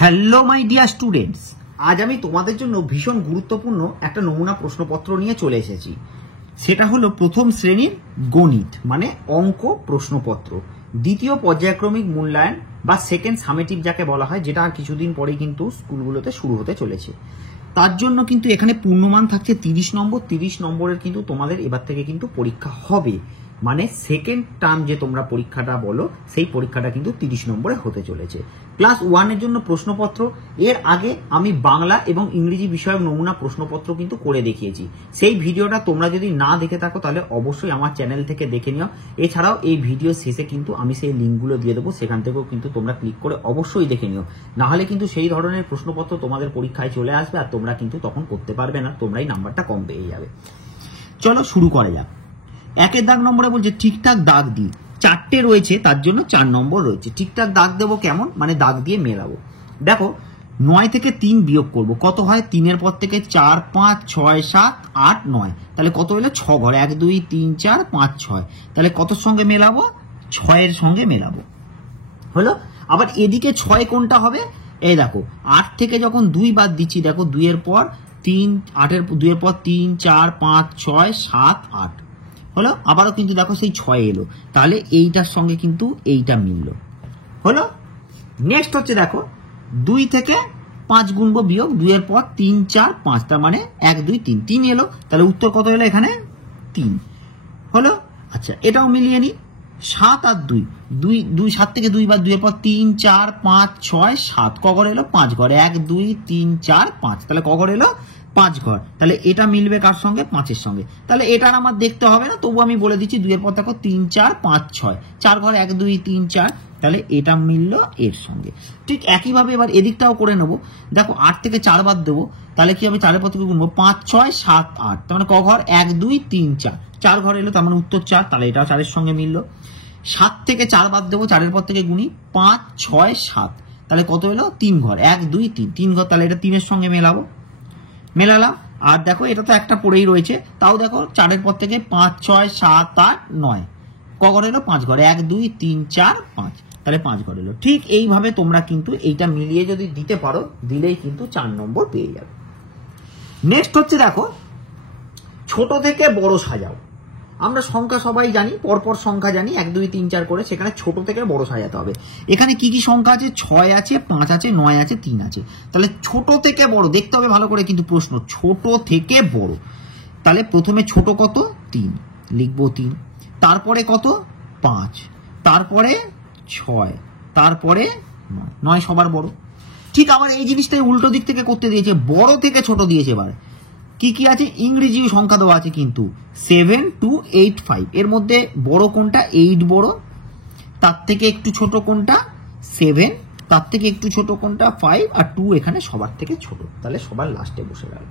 Hello my dear students, আজ আমি তোমাদের জন্য ভীষণ গুরুত্বপূর্ণ একটা নমুনা প্রশ্নপত্র নিয়ে চলে এসেছি। সেটা হলো প্রথম শ্রেণীর গণিত মানে অঙ্ক প্রশ্নপত্র, দ্বিতীয় পর্যায়ক্রমিক মূল্যায়ন বা সেকেন্ড সামেটিভ যাকে বলা হয়, যেটা আর কিছুদিন পরেই কিন্তু স্কুলগুলোতে শুরু হতে চলেছে। তার জন্য কিন্তু এখানে পূর্ণমান থাকছে 30 নম্বর। 30 নম্বরের কিন্তু তোমাদের এবার থেকে কিন্তু পরীক্ষা হবে, মানে সেকেন্ড টার্ম যে তোমরা পরীক্ষাটা বলো সেই পরীক্ষাটা কিন্তু 30 নম্বরে হতে চলেছে। ক্লাস 1 এর জন্য প্রশ্নপত্র এর আগে আমি বাংলা এবং ইংরেজি বিষয়ক নমুনা প্রশ্নপত্র কিন্তু করে দেখিয়েছি। সেই ভিডিওটা তোমরা যদি না দেখে থাকো তাহলে অবশ্যই আমার চ্যানেল থেকে দেখে নিও। এছাড়াও এই ভিডিও শেষে কিন্তু আমি সেই লিঙ্কগুলো দিয়ে দেবো, সেখান থেকেও কিন্তু তোমরা ক্লিক করে অবশ্যই দেখে নিও। না হলে কিন্তু সেই ধরনের প্রশ্নপত্র তোমাদের পরীক্ষায় চলে আসবে আর তোমরা কিন্তু তখন করতে পারবে না, তোমরাই নাম্বারটা কম পেয়ে যাবে। চলো শুরু করা যাক। একের দাগ নম্বরে বলছে ঠিকঠাক দাগ দিই, 4টে রয়েছে তার জন্য 4 নম্বর রয়েছে। ঠিকঠাক দাগ দেবো কেমন, মানে দাগ দিয়ে মেলাবো। দেখো 9 থেকে 3 বিয়োগ করব, কত হয়? 3-এর পর থেকে 4, 5, 6, 7, 8, 9, তাহলে কত হলো? 6 ঘর, 1, 2, 3, 4, 5, 6, তাহলে কতর সঙ্গে মেলাবো? 6-এর সঙ্গে মেলাবো। হলো। আবার এদিকে 6 কোনটা হবে? এই দেখো 8 থেকে যখন 2 বাদ দিচ্ছি, দেখো 2-এর পর 3, 8-এর 2-এর পর 3, 4, 5, 6, 7, 8 হলো। আবারও কিন্তু দেখো সেই 6 এলো, তাহলে এইটার সঙ্গে কিন্তু এইটা মিলল। হলো। নেক্সট হচ্ছে দেখো 2 থেকে 5 গুনবো বিয়োগ, 2-এর পর 3, 4, 5, তার মানে 1, 2, 3, 3 এলো, তাহলে উত্তর কত এলো? এখানে 3 হলো। আচ্ছা এটাও মিলিয়ে নি, 7 আর 2, 7 থেকে 2 বাদ, 2-এর পর 3, 4, 5, 6, 7, ক ঘর এলো? 5 ঘর, 1, 2, 3, 4, 5, তাহলে ক ঘর এলো? 5 ঘর। তাহলে এটা মিলবে কার সঙ্গে? 5-এর সঙ্গে। তাহলে এটার আমার দেখতে হবে না, তবু আমি বলে দিচ্ছি 2-এর পর দেখো 3, 4, 5, 6, 4 ঘর, 1, 2, 3, 4, তাহলে এটা মিললো এর সঙ্গে। ঠিক একইভাবে এবার এদিকটাও করে নেবো। দেখো 8 থেকে 4 বাদ দেবো, তাহলে কি আমি 4-এর পর থেকে গুনবো? 5, 6, 7, 8, তার মানে ক ঘর? 1, 2, 3, 4, 4 ঘর এলো, তার মানে উত্তর 4, তাহলে এটাও 4-এর সঙ্গে মিললো। 7 থেকে 4 বাদ দেবো, 4-এর পর থেকে গুনি, 5, 6, 7, তাহলে কত এলো? 3 ঘর, 1, 2, 3, 3 ঘর, তাহলে এটা 3-এর সঙ্গে মেলালাম। আর দেখো এটা তো একটা পড়েই রয়েছে, তাও দেখো 4-এর পর থেকে 5, 6, 7, 8, 9, ক ঘর এলো? 5 ঘর, 1, 2, 3, 4, 5, তাহলে 5 ঘর এলো। ঠিক এইভাবে তোমরা কিন্তু এইটা মিলিয়ে যদি দিতে পারো, দিলেই কিন্তু 4 নম্বর পেয়ে যাবে। নেক্সট হচ্ছে দেখো ছোট থেকে বড় সাজাও। আমরা সংখ্যা সবাই জানি, পরপর সংখ্যা জানি 1, 2, 3, 4 করে, সেখানে ছোট থেকে বড় সাজাতে হবে। এখানে কি কি সংখ্যা আছে? 6 আছে, 5 আছে, 9 আছে, 3 আছে। তাহলে ছোট থেকে বড় দেখতে হবে ভালো করে, কিন্তু প্রশ্ন ছোট থেকে বড়। তাহলে প্রথমে ছোট কত? 3 লিখবো, 3, তারপরে কত? 5, তারপরে 6, তারপরে 9 সবার বড়। ঠিক আমার এই জিনিসটাই উল্টো দিক থেকে করতে দিয়েছে, বড় থেকে ছোট দিয়েছে। এবার কি কি আছে? ইংরেজি সংখ্যা দেওয়া আছে কিন্তু 7 to 8, 5, এর মধ্যে বড় কোনটা? 8 বড়, তার থেকে একটু ছোট কোনটা? 7, তার থেকে একটু ছোট কোনটা? 5, আর 2 এখানে সবার থেকে ছোট, তাহলে সবার লাস্টে বসে গেল।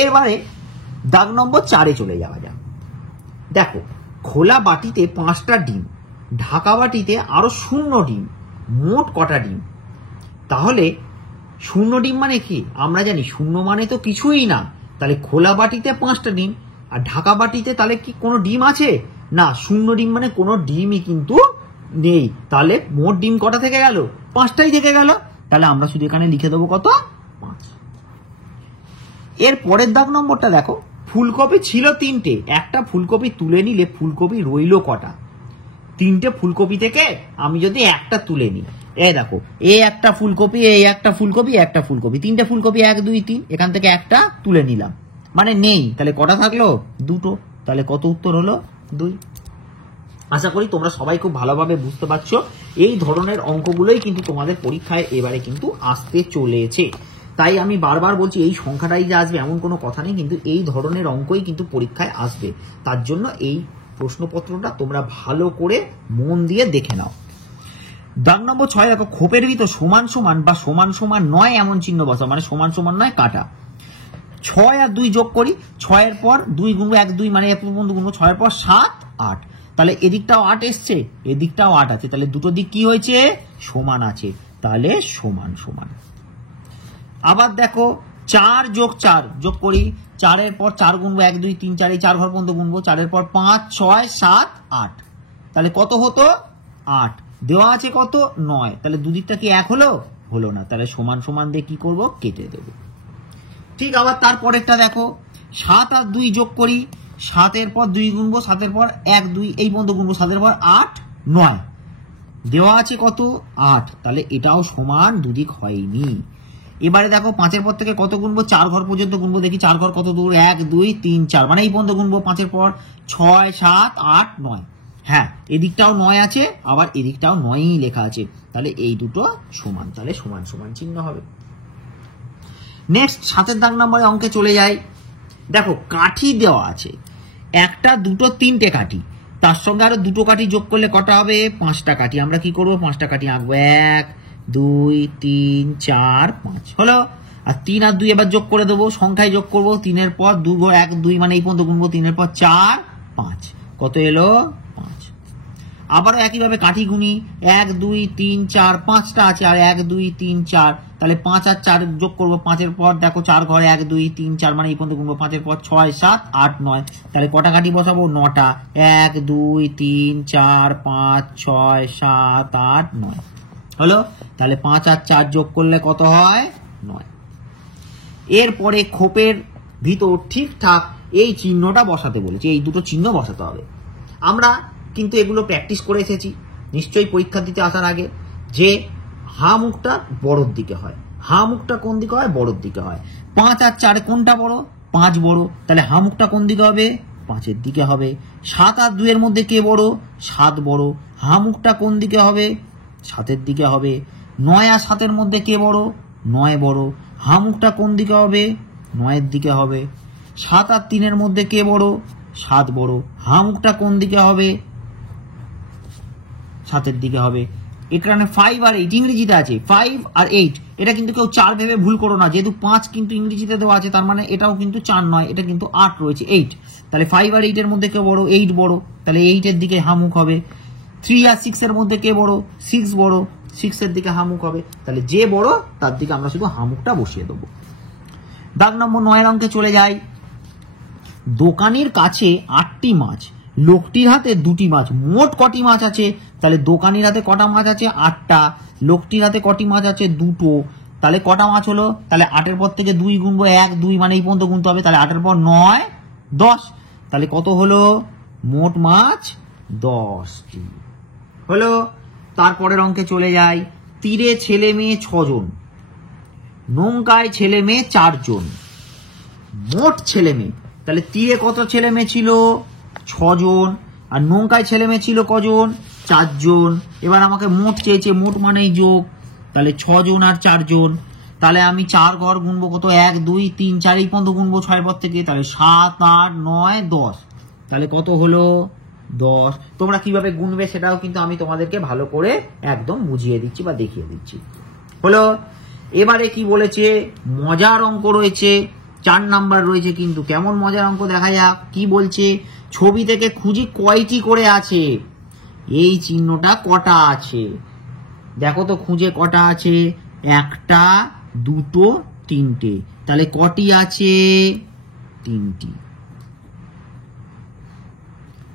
এরবারে দাগ নম্বর 4-এ চলে যাওয়া যাক। দেখো খোলা বাটিতে 5টা ডিম, ঢাকা বাটিতে আরো 0 ডিম, মোট কটা ডিম? তাহলে 0 ডিম মানে কি? আমরা জানি 0 মানে তো কিছুই না। তাহলে খোলা বাটিতে 5টা ডিম, আর ঢাকা বাটিতে তাহলে কি কোনো ডিম আছে? না, 0 ডিম মানে কোনো ডিমই কিন্তু নেই। তাহলে মোট ডিম কটা থেকে গেল? 5টাই থেকে গেল। তাহলে আমরা শুধু এখানে লিখে দেবো কত? 5। এর পরের দাগ নম্বরটা দেখো, ফুলকপি ছিল 3টে, একটা ফুলকপি তুলে নিলে ফুলকপি রইল কটা? 3টে ফুলকপি থেকে আমি যদি একটা তুলে নিই, এই দেখো এই একটা ফুলকপি, এই একটা ফুলকপি, একটা ফুলকপি, 3টে ফুলকপি, 1, 2, 3, এখান থেকে একটা তুলে নিলাম, মানে নেই। তাহলে কটা থাকলো? 2টো। তাহলে কত উত্তর হলো? 2। আশা করি তোমরা সবাই খুব ভালোভাবে বুঝতে পারছো। এই ধরনের অঙ্কগুলোই কিন্তু তোমাদের পরীক্ষায় এবারে কিন্তু আসতে চলেছে। তাই আমি বারবার বলছি এই সংখ্যাটাই যে আসবে এমন কোনো কথা নেই, কিন্তু এই ধরনের অঙ্কই কিন্তু পরীক্ষায় আসবে। তার জন্য এই প্রশ্নপত্রটা তোমরা ভালো করে মন দিয়ে দেখে নাও। দাগ নম্বর 6 দেখো, খোপের ভিতর সমান সমান বা সমান সমান নয় এমন চিহ্ন বসাও, মানে সমান সমান নয় কাটা। 6 আর 2 যোগ করি, 6-এর পর 2 গুনবো, 1, 2 মানে এত পর্যন্ত গুনবো, 6-এর পর 7, 8, তাহলে এদিকটাও 8 এসছে, এদিকটাও 8 আছে, তাহলে দুটো দিক কি হয়েছে? সমান আছে, তাহলে সমান সমান। আবার দেখো 4 যোগ 4 যোগ করি, 4-এর পর 4 গুনবো, 1, 2, 3, 4, এই 4 ঘর পর্যন্ত গুনবো, 4-এর পর 5, 6, 7, 8, তাহলে কত হতো? 8। দেওয়া আছে কত 9, তাহলে দুদিকটা কি এক হলো? হলো না, তাহলে সমান সমান দিয়ে কি করব? কেটে দেব। ঠিক আবার তারপরেরটা দেখো, 7 আর 2 যোগ করি, 7-এর পর 2 গুনবো, 7-এর পর 1 2 এই পর্যন্ত গুনবো, 7-এর পর 8 9, দেওয়া আছে কত 8, তাহলে এটাও সমান, দুদিক হয়নি। এবারে দেখো 5-এর পর থেকে কত গুনবো? 4 ঘর পর্যন্ত গুনবো, দেখি 4 ঘর কত দূর, 1 2 3 4, মানে এই পর্যন্ত গুনবো। 5-এর পর 6 7 8 9, হ্যাঁ এদিকটাও 9 আছে, আবার এদিকটাও 9ই লেখা আছে, তাহলে এই দুটো সমান, তাহলে সমান সমান চিহ্ন হবে। নেক্সট 7-এর দাগ নম্বরে অঙ্কে চলে যাই। দেখো কাঠি দেওয়া আছে, 1টা 2টো 3টে কাঠি, তার সঙ্গে আরো 2টো কাঠি যোগ করলে কটা হবে? 5টা কাঠি। আমরা কি করবো? 5টা কাঠি আঁকবো, 1 2 3 4 5 হলো। আর 3 আর 2 এবার যোগ করে দেবো, সংখ্যায় যোগ করবো, 3-এর পর 2 1 2 মানে এই পর্যন্ত গুনবো, 3-এর পর 4 5, কত এলো? 5। আবারও একইভাবে কাঠি গুনি, 1 2 3 4 5টা আছে, আর 1 2 3 4, তাহলে 5 আর 4 যোগ করবো, 5-এর পর দেখো 4 ঘরে 1 2 3 4, মানে এই পর্যন্ত গুনবো, 5-এর পর 6 7 8 9, তাহলে কটা কাঠি বসাবো? 9টা, 1 2 3 4 5 6 7 8 9 হলো। তাহলে 5 আর 4 যোগ করলে কত হয়? 9। এরপরে খোপের ভিতর ঠিকঠাক এই চিহ্নটা বসাতে বলেছে, এই দুটো চিহ্ন বসাতে হবে। আমরা কিন্তু এগুলো প্র্যাকটিস করে এসেছি নিশ্চয়ই পরীক্ষা দিতে আসার আগে, যে হা মুখটা বড়োর দিকে হয়, হা মুখটা কোন দিকে হয়? বড়োর দিকে হয়। 5 আর 4 কোনটা বড়? 5 বড়, তাহলে হা মুখটা কোন দিকে হবে? 5-এর দিকে হবে। 7 আর 2 এর মধ্যে কে বড়? 7 বড়, হা মুখটা কোন দিকে হবে? 7-এর দিকে হবে। 9 আর 7-এর মধ্যে কে বড়? 9 বড়, হা মুখটা কোন দিকে হবে? 9-এর দিকে হবে। 7 আর 3-এর মধ্যে কে বড়? 7 বড়, হা মুখটা কোন দিকে হবে? 7-এর দিকে হবে। এখানে 5 আর 8 ইংরেজিতে আছে, 5 আর 8, এটা কিন্তু কেউ 4 ভেবে ভুল করো না, যেহেতু 5 কিন্তু ইংরেজিতে দেওয়া আছে, তার মানে এটাও কিন্তু 4 নয়, এটা কিন্তু 8 রয়েছে, 8। তাহলে 5 আর 8-এর মধ্যে কে বড়? 8 বড়, তাহলে 8-এর দিকে হামুখ হবে। 3 আর 6-এর মধ্যে কে বড়? 6 বড়, 6-এর দিকে হামুখ হবে। তাহলে যে বড় তার দিকে আমরা শুধু হামুখটা বসিয়ে দেবো। দাগ নম্বর 9-এর অঙ্কে চলে যাই। দোকানির কাছে 8টি মাছ, লোকটির হাতে 2টি মাছ, মোট কটি মাছ আছে? তাহলে দোকানির হাতে কটা মাছ আছে? 8টা, লোকটির হাতে কটি মাছ আছে? 2টো, তাহলে কটা মাছ হলো? তাহলে 8-এর পর থেকে 2 গুনবো, 1 2 মানে এই পর্যন্ত গুনতে হবে, তাহলে 8-এর পর 9 10, তাহলে কত হলো? মোট মাছ 10টি হলো। তারপরের অঙ্কে চলে যাই। তীরে ছেলে মেয়ে 6 জন, নৌকায় ছেলে মেয়ে 4 জন, মোট ছেলে মেয়ে, তাহলে তীরে কত ছেলে মেয়ে ছিল? 6 জন, আর নৌকায় ছেলে মেয়ে ছিল কজন? 4 জন। এবার আমাকে মোট চেয়েছে, মোট মানেই যোগ, তাহলে 6 জন আর 4 জন, তাহলে আমি 4 ঘর গুনবো, কত 1 2 3 4 এই পর্যন্ত গুনবো 6 পর থেকে, তাহলে 7 8 9 10, তাহলে কত হলো? 10। তোমরা কিভাবে গুনবে সেটাও কিন্তু আমি তোমাদেরকে ভালো করে একদম বুঝিয়ে দিচ্ছি বা দেখিয়ে দিচ্ছি। হলো। এবারে কি বলেছে? মজার অঙ্ক রয়েছে, 4 নাম্বার রয়েছে, কিন্তু কেমন মজার অঙ্ক দেখা যাক। কি বলছে? ছবি থেকে খুঁজি কয়টি করে আছে, এই চিহ্নটা কটা আছে দেখো তো, খুঁজে কটা আছে? 1টা 2টো 3টে, তাহলে কটি আছে? 3টি।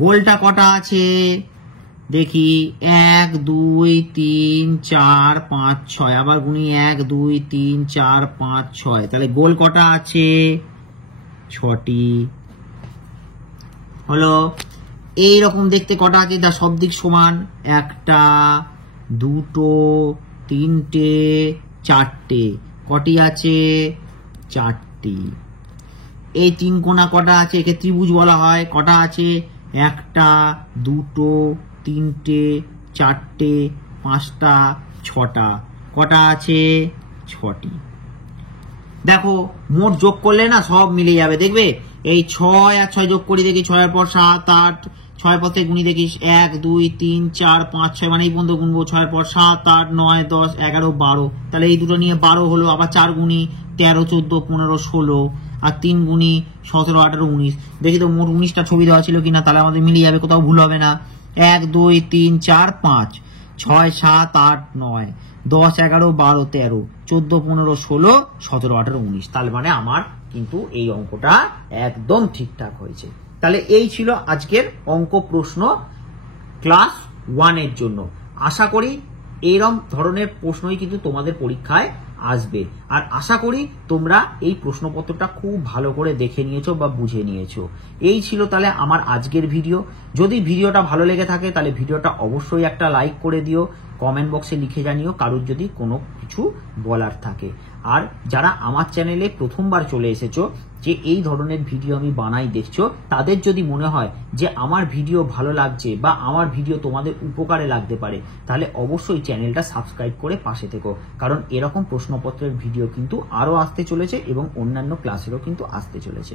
গোলটা কটা আছে দেখি? 1 2 3 4 5 6, আবার গুনি 1 2 3 4 5 6, তাহলে গোল কটা আছে? 6টি হলো। এইরকম দেখতে কটা আছে? তার সব দিক সমান, 1টা 2টো 3টে 4টে, কটি আছে? 4টি। এই 3 কোণা কটা আছে? একে ত্রিভুজ বলা হয়, কটা আছে? 1টা 2টো 3টে 4টে 5টা 6টা, কটা আছে? 6টি। দেখো মোট যোগ করলে না সব মিলে যাবে, দেখবে এই 6 আর 6 যোগ করি, দেখি 6-এর পর 7 8, 6 পর থেকে গুনি দেখিস 1 2 3 4 5 6, মানে এই পর্যন্ত গুনবো, 6-এর পর 7 8 9 10 11 12, তাহলে এই দুটো নিয়ে 12 হলো। আবার 4 গুনি 13 14 15 16, আর 3 গুনি 17 18 19, দেখি তো মোট 19টা ছবি দেওয়া ছিল কিনা, তাহলে আমাদের মিলে যাবে, কোথাও ভুল হবে না। 1 2 3 4 5 6 7 8 9 10 11 12 13 14 15 16 17 18 19, তাহলে মানে আমার কিন্তু এই অঙ্কটা একদম ঠিকঠাক হয়েছে। তাহলে এই ছিল আজকের অঙ্ক প্রশ্ন ক্লাস 1 এর জন্য। আশা করি এইরকম ধরনের প্রশ্নই কিন্তু তোমাদের পরীক্ষায় আসবে। আর আশা করি তোমরা এই প্রশ্নপত্রটা খুব ভালো করে দেখে নিয়েছো বা বুঝে নিয়েছো। এই ছিল তাহলে আমার আজকের ভিডিও। যদি ভিডিওটা ভালো লেগে থাকে তাহলে ভিডিওটা অবশ্যই একটা লাইক করে দিও, কমেন্ট বক্সে লিখে জানিও কারোর যদি কোনো কিছু বলার থাকে। আর যারা আমার চ্যানেলে প্রথমবার চলে এসেছো, যে এই ধরনের ভিডিও আমি বানাই দেখছো, তাদের যদি মনে হয় যে আমার ভিডিও ভালো লাগছে বা আমার ভিডিও তোমাদের উপকারে লাগতে পারে, তাহলে অবশ্যই চ্যানেলটা সাবস্ক্রাইব করে পাশে থেকো, কারণ এরকম প্রশ্নপত্রের ভিডিও কিন্তু আরও আসতে চলেছে এবং অন্যান্য ক্লাসেরও কিন্তু আসতে চলেছে।